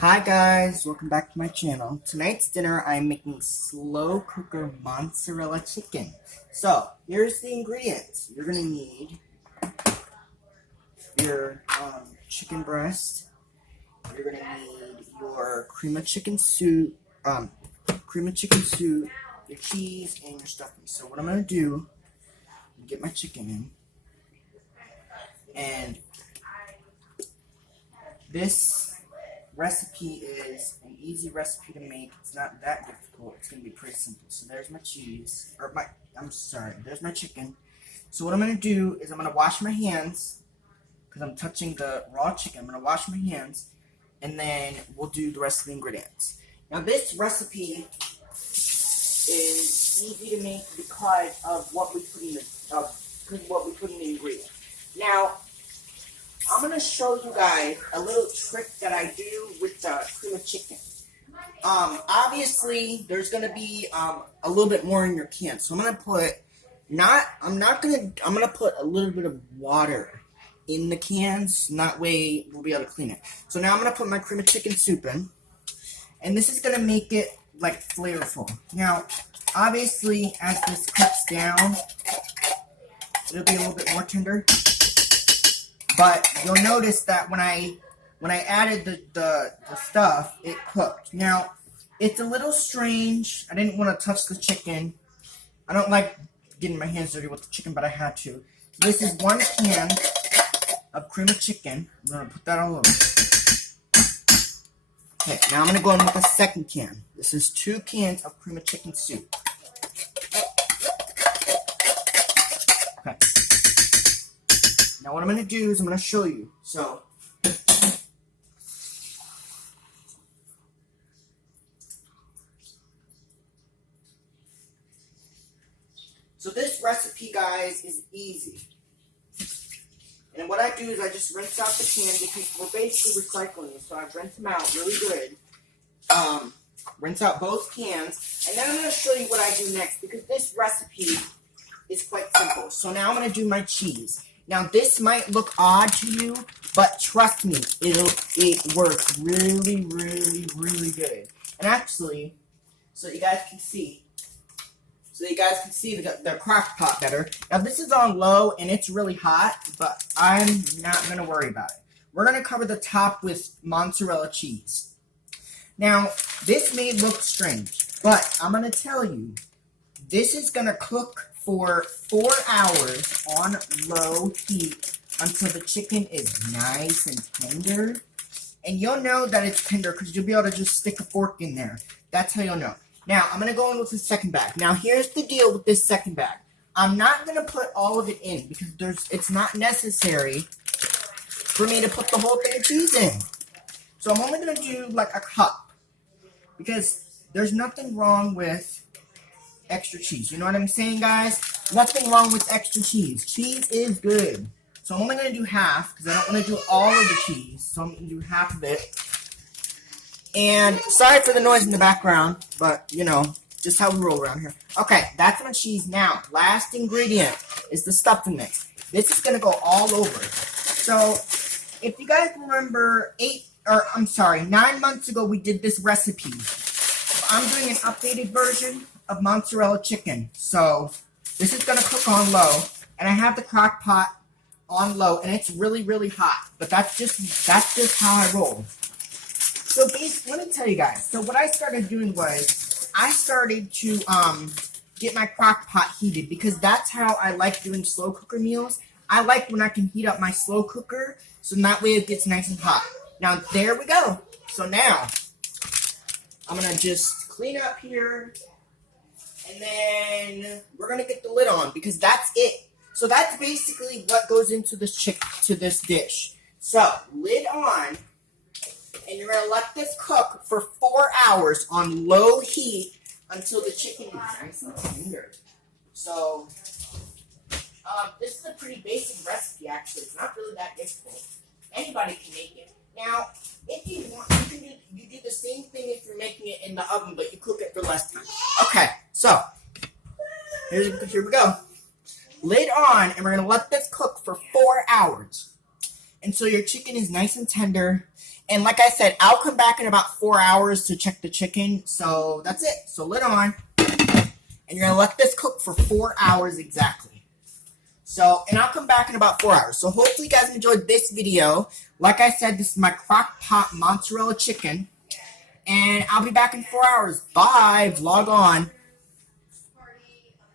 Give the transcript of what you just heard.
Hi guys, welcome back to my channel. Tonight's dinner I'm making slow cooker mozzarella chicken. So, here's the ingredients. You're going to need your chicken breast. You're going to need your cream of chicken soup, your cheese, and your stuffing. So what I'm going to do, get my chicken in. And this recipe is an easy recipe to make. It's not that difficult. It's going to be pretty simple. So there's my cheese, there's my chicken. So what I'm going to do is I'm going to wash my hands because I'm touching the raw chicken. I'm going to wash my hands and then we'll do the rest of the ingredients. Now this recipe is easy to make because of what we put in the ingredients. Now I'm going to show you guys a little trick that I do with the cream of chicken. Obviously, there's going to be a little bit more in your can. So I'm going to put, I'm going to put a little bit of water in the cans. And that way, we'll be able to clean it. So now I'm going to put my cream of chicken soup in. And this is going to make it, like, flavorful. Now, obviously, as this cooks down, it'll be a little bit more tender. But you'll notice that when I added the stuff, it cooked. Now, it's a little strange. I didn't want to touch the chicken. I don't like getting my hands dirty with the chicken, but I had to. This is 1 can of cream of chicken. I'm going to put that all over. Okay, now I'm going to go in with a 2nd can. This is 2 cans of cream of chicken soup. Okay. Now what I'm going to do is I'm going to show you. So this recipe, guys, is easy. And what I do is I just rinse out the can because we're basically recycling it. So I rinse them out really good. Rinse out both cans. And then I'm going to show you what I do next because this recipe is quite simple. So now I'm going to do my cheese. Now, this might look odd to you, but trust me, it works really, really, really good. And actually, so you guys can see the Crock-Pot better. Now, this is on low, and it's really hot, but I'm not going to worry about it. We're going to cover the top with mozzarella cheese. Now, this may look strange, but I'm going to tell you, this is going to cook for 4 hours on low heat until the chicken is nice and tender. And you'll know that it's tender because you'll be able to just stick a fork in there. That's how you'll know. Now, I'm going to go in with the 2nd bag. Now, here's the deal with this 2nd bag. I'm not going to put all of it in because it's not necessary for me to put the whole thing of cheese in. So I'm only going to do like a cup because there's nothing wrong with extra cheese. You know what I'm saying, guys? Nothing wrong with extra cheese. Cheese is good. So I'm only going to do half because I don't want to do all of the cheese. So I'm going to do half of it. And sorry for the noise in the background, but, you know, just how we roll around here. Okay, that's my cheese. Now, last ingredient is the stuffing mix. This is going to go all over. So, if you guys remember 9 months ago we did this recipe. I'm doing an updated version of mozzarella chicken. So, this is going to cook on low. And I have the Crock-Pot on low, and it's really, really hot. But that's just how I roll. So basically, let me tell you guys. So what I started doing was I started to get my Crock-Pot heated because that's how I like doing slow cooker meals. I like when I can heat up my slow cooker so that way it gets nice and hot. Now there we go. So now I'm gonna just clean up here, and then we're gonna get the lid on because that's it. So that's basically what goes into this dish. So lid on. And you're going to let this cook for 4 hours on low heat until the chicken is nice and tender. So, this is a pretty basic recipe, actually. It's not really that difficult. Anybody can make it. Now, if you want, you do the same thing if you're making it in the oven, but you cook it for less time. Okay, so, here we go. Lid on, and we're going to let this cook for 4 hours. And so your chicken is nice and tender. And like I said, I'll come back in about 4 hours to check the chicken. So that's it. So lid on. And you're going to let this cook for 4 hours exactly. So, and I'll come back in about 4 hours. So hopefully you guys enjoyed this video. Like I said, this is my Crock-Pot mozzarella chicken. And I'll be back in 4 hours. Bye. Vlog on.